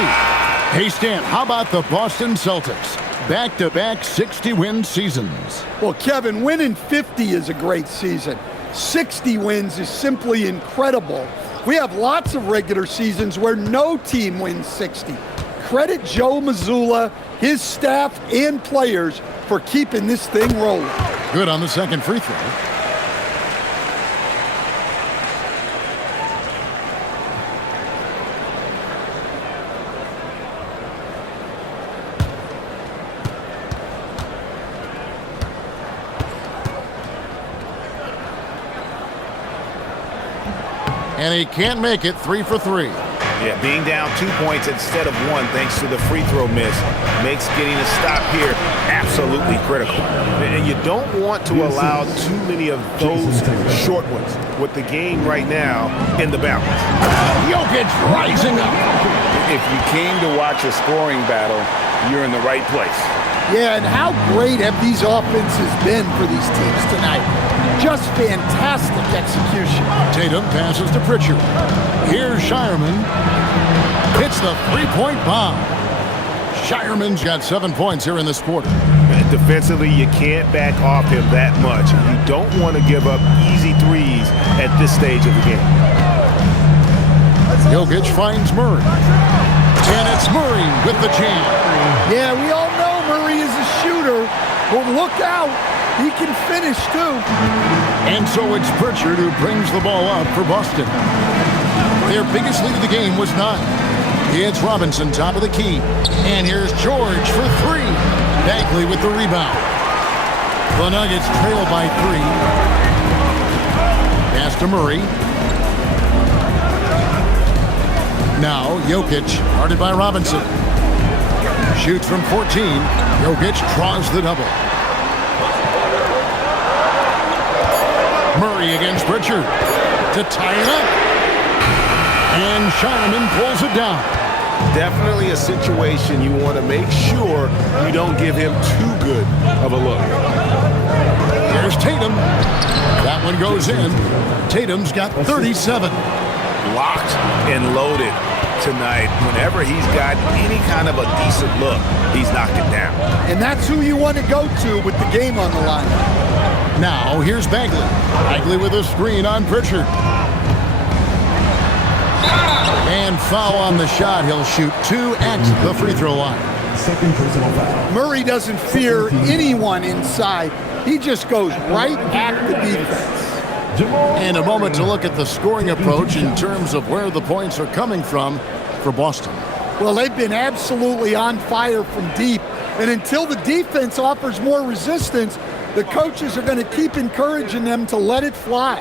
Hey, Stan, how about the Boston Celtics? Back-to-back 60-win seasons. Well, Kevin, winning 50 is a great season. 60 wins is simply incredible. We have lots of regular seasons where no team wins 60. Credit Joe Mazzulla, his staff, and players for keeping this thing rolling. Good on the second free throw. And he can't make it. 3 for 3. Yeah, being down 2 points instead of 1 thanks to the free throw miss makes getting a stop here absolutely critical. And you don't want to allow too many of those short ones with the game right now in the balance. Jokic rising up. If you came to watch a scoring battle, you're in the right place. Yeah, and how great have these offenses been for these teams tonight? Just fantastic execution. Tatum passes to Pritchard. Here's Shireman. Hits the three-point bomb. Shireman's got 7 points here in this quarter. Defensively, you can't back off him that much. You don't want to give up easy threes at this stage of the game. Jokic finds Murray. And it's Murray with the jam. Yeah, we all know Murray is a shooter, but look out. He can finish, too. And so it's Pritchard who brings the ball up for Boston. Their biggest lead of the game was 9. It's Robinson, top of the key. And here's George for 3. Bagley with the rebound. The Nuggets trail by 3. Pass to Murray. Now Jokic, guarded by Robinson. Shoots from 14. Jokic draws the double. Murray against Pritchard to tie it up. And Shireman pulls it down. Definitely a situation you want to make sure you don't give him too good of a look. There's Tatum. That one goes in. Tatum's got 37. Locked and loaded tonight. Whenever he's got any kind of a decent look, he's knocked it down. And that's who you want to go to with the game on the line. Now here's Bagley. Bagley with a screen on Pritchard. And foul on the shot. He'll shoot 2 at the free throw line. Second personal foul. Murray doesn't fear anyone inside. He just goes right at the defense. And a moment to look at the scoring approach in terms of where the points are coming from for Boston. Well, they've been absolutely on fire from deep. And until the defense offers more resistance, the coaches are going to keep encouraging them to let it fly.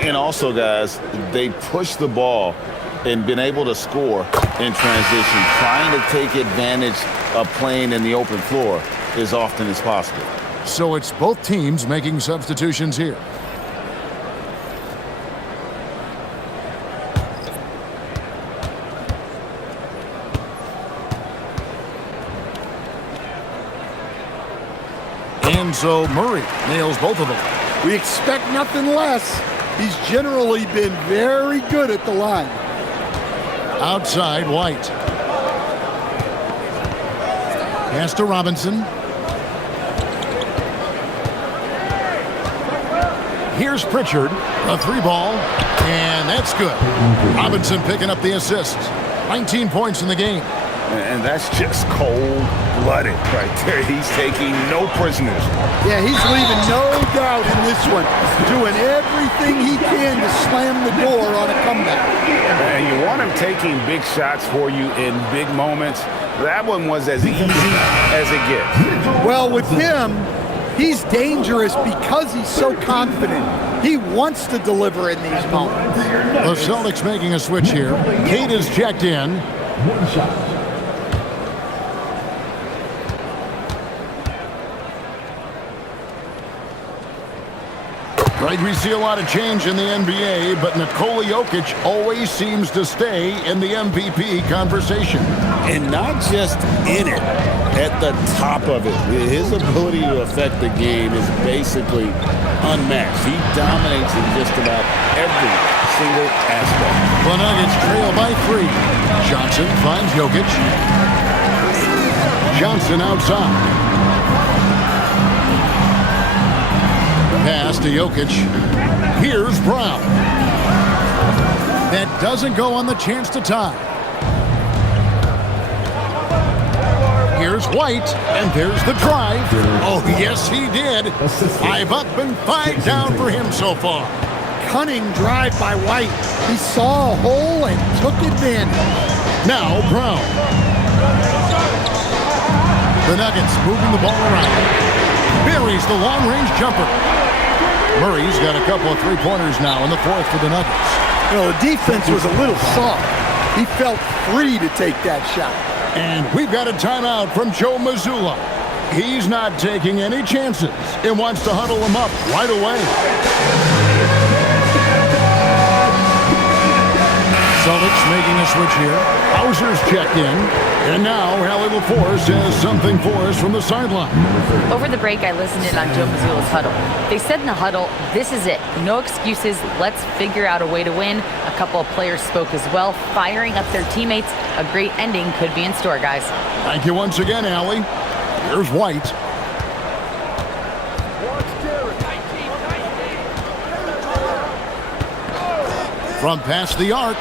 And also, guys, they push the ball and been able to score in transition, trying to take advantage of playing in the open floor as often as possible. So it's both teams making substitutions here. And so Murray nails both of them. We expect nothing less. He's generally been very good at the line. Outside, White. Pass to Robinson. Here's Pritchard, a 3-ball, and that's good. Robinson picking up the assist. 19 points in the game. And that's just cold-blooded right there. He's taking no prisoners. Yeah, he's leaving no doubt in this one. Doing everything he can to slam the door on a comeback. And you want him taking big shots for you in big moments. That one was as easy as it gets. Well, with him, he's dangerous because he's so confident. He wants to deliver in these moments. The Celtics making a switch here. Kate is checked in. One shot. Right, we see a lot of change in the NBA, but Nikola Jokic always seems to stay in the MVP conversation. And not just in it, at the top of it. His ability to affect the game is basically unmatched. He dominates in just about every single aspect. The Nuggets trail by 3. Johnson finds Jokic. Johnson outside. Pass to Jokic. Here's Brown. That doesn't go on the chance to tie. Here's White, and there's the drive. Oh, yes, he did. 5 up and 5 down for him so far. Cunning drive by White. He saw a hole and took advantage. Now Brown. The Nuggets moving the ball around. Buries the long-range jumper. Murray's got a couple of three-pointers now in the fourth for the Nuggets. You know, the defense was a little soft. He felt free to take that shot. And we've got a timeout from Joe Mazzulla. He's not taking any chances and wants to huddle him up right away. Celtics making a switch here. Hauser's checked in. And now Hallie LaForce has something for us from the sideline. Over the break, I listened in on Joe Mazzulla's huddle. They said in the huddle, this is it. No excuses. Let's figure out a way to win. A couple of players spoke as well, firing up their teammates. A great ending could be in store, guys. Thank you once again, Hallie. Here's White. From past the arc.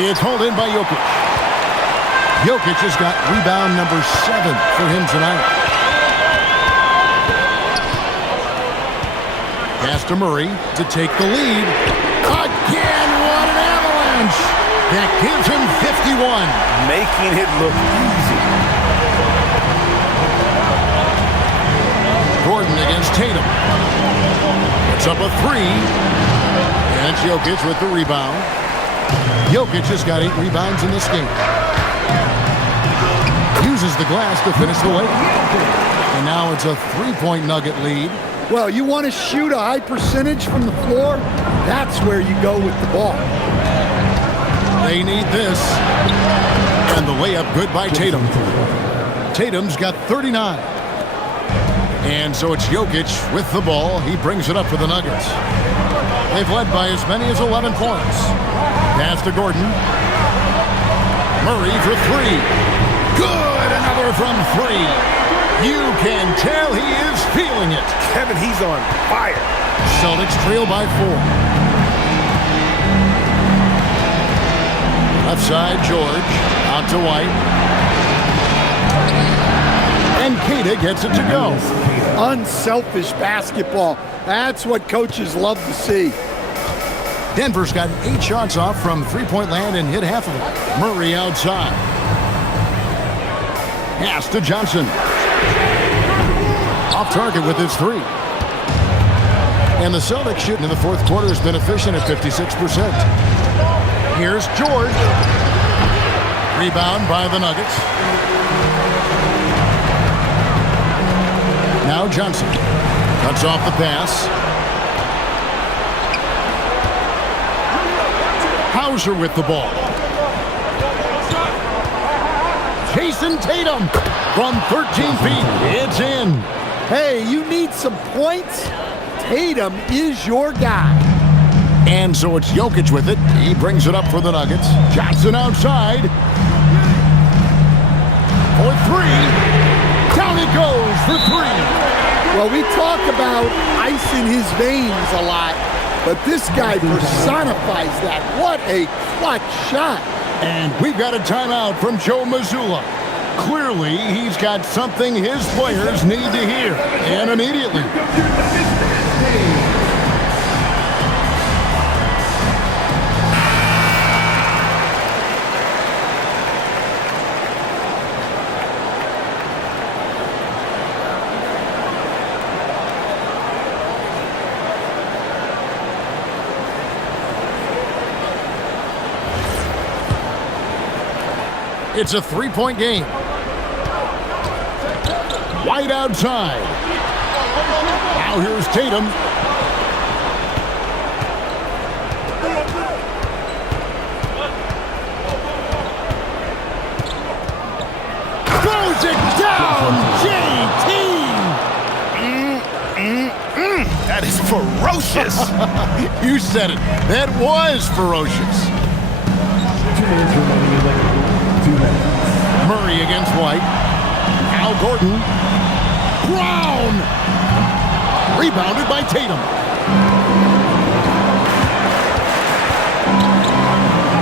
It's hauled in by Jokic. Jokic has got rebound number 7 for him tonight. Pass to Murray to take the lead. Again, what an avalanche! That gives him 51. Making it look easy. Gordon against Tatum. Puts up a 3. That's Jokic with the rebound. Jokic has got 8 rebounds in this game. Uses the glass to finish the layup. And now it's a 3-point Nugget lead. Well, you want to shoot a high percentage from the floor? That's where you go with the ball. They need this. And the layup good by Tatum. Tatum's got 39. And so it's Jokic with the ball. He brings it up for the Nuggets. They've led by as many as 11 points. Pass to Gordon. Murray for 3. Good! Another from 3. You can tell he is feeling it. Kevin, he's on fire. Celtics trail by 4. Left side, George. Out to White. And Keita gets it to go. Unselfish basketball. That's what coaches love to see. Denver's got 8 shots off from three-point land and hit half of it. Murray outside. Pass to Johnson. Off target with his 3. And the Celtics shooting in the fourth quarter has been efficient at 56%. Here's George. Rebound by the Nuggets. Now Johnson. Cuts off the pass. Hauser with the ball. Jason Tatum from 13 feet. It's in. Hey, you need some points? Tatum is your guy. And so it's Jokic with it. He brings it up for the Nuggets. Johnson outside. For 3. Down it goes for 3. Well, we talk about ice in his veins a lot, but this guy personifies that. What a clutch shot. And we've got a timeout from Joe Mazzulla. Clearly, he's got something his players need to hear, and immediately. It's a 3-point game. White outside. Now here's Tatum. Throws it down. JT. That is ferocious. You said it. That was ferocious. Murray against White. Now Gordon. Brown. Rebounded by Tatum.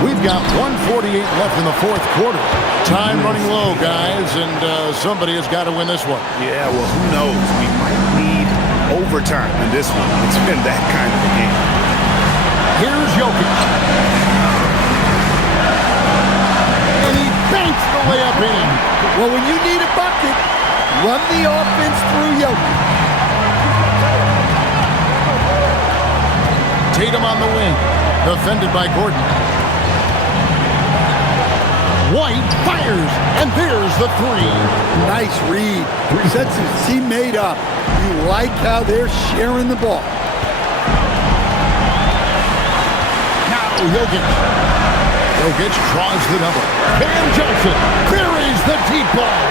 We've got 1:48 left in the fourth quarter. Time running low, guys, and somebody has got to win this one. Yeah, well, who knows? We might need overtime in this one. It's been that kind of a game. Here's Jokic. Banks the layup in. Well, when you need a bucket, run the offense through Jokic. Tatum on the wing. Defended by Gordon. White fires, and there's the 3. Nice read. Sets his teammate up. You like how they're sharing the ball. Now Jokic. Jokic draws the double. Cam Johnson buries the deep ball.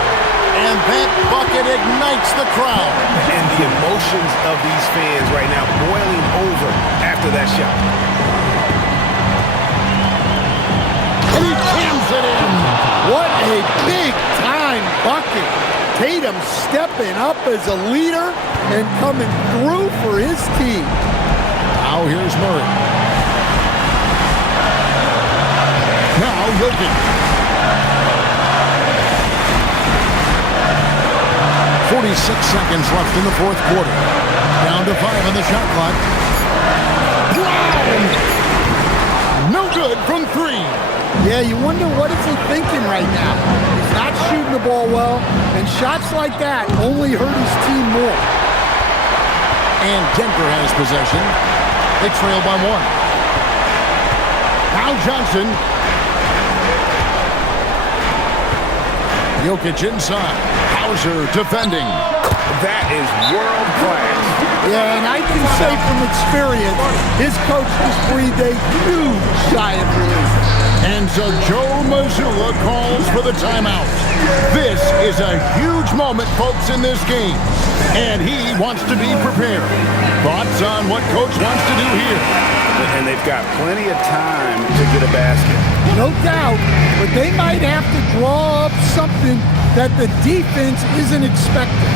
And that bucket ignites the crowd. And the emotions of these fans right now boiling over after that shot. And he jams it in. What a big-time bucket. Tatum stepping up as a leader and coming through for his team. Now here's Murray. Now Jokic. 46 seconds left in the fourth quarter. Down to 5 on the shot clock. Brown! No good from 3. Yeah, you wonder what is he thinking right now. He's not shooting the ball well, and shots like that only hurt his team more. And Denver has possession. They trail by 1. Now Johnson. Jokic inside. Hauser defending. That is world class. Yeah, and I can say from experience, his coach just breathed a huge sigh of relief. And so Joe Mazzulla calls for the timeout. This is a huge moment, folks, in this game. And he wants to be prepared. Thoughts on what Coach wants to do here? And they've got plenty of time to get a basket. No doubt, but they might have to draw up something that the defense isn't expecting.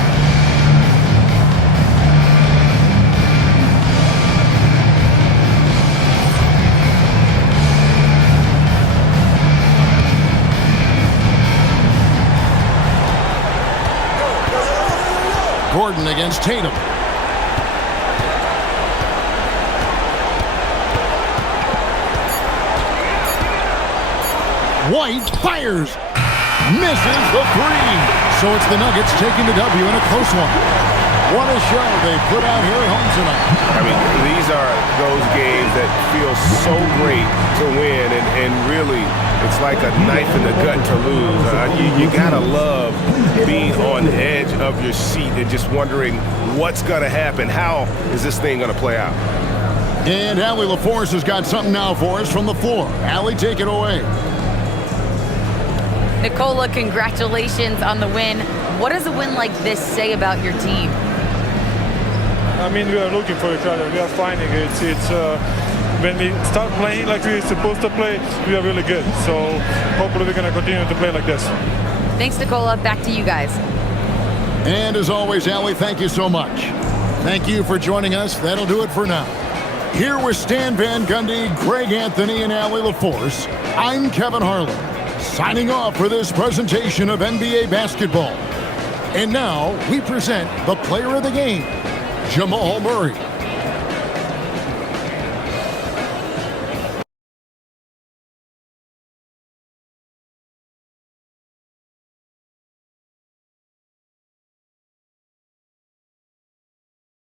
Gordon against Tatum. White fires. Misses the three. So it's the Nuggets taking the W in a close one. What a show they put out here at home tonight. I mean, these are those games that feel so great to win, and really, it's like a knife in the gut to lose. You gotta love being on the edge of your seat and just wondering what's gonna happen. How is this thing gonna play out? And Allie LaForce has got something now for us from the floor. Allie, take it away. Nicola, congratulations on the win. What does a win like this say about your team? I mean, we are looking for each other. We are finding it. When we start playing like we're supposed to play, we are really good. So hopefully we're going to continue to play like this. Thanks, Nicola. Back to you guys. And as always, Allie, thank you so much. Thank you for joining us. That'll do it for now. Here with Stan Van Gundy, Greg Anthony, and Allie LaForce, I'm Kevin Harlan, signing off for this presentation of NBA basketball. And now we present the player of the game, Jamal Murray.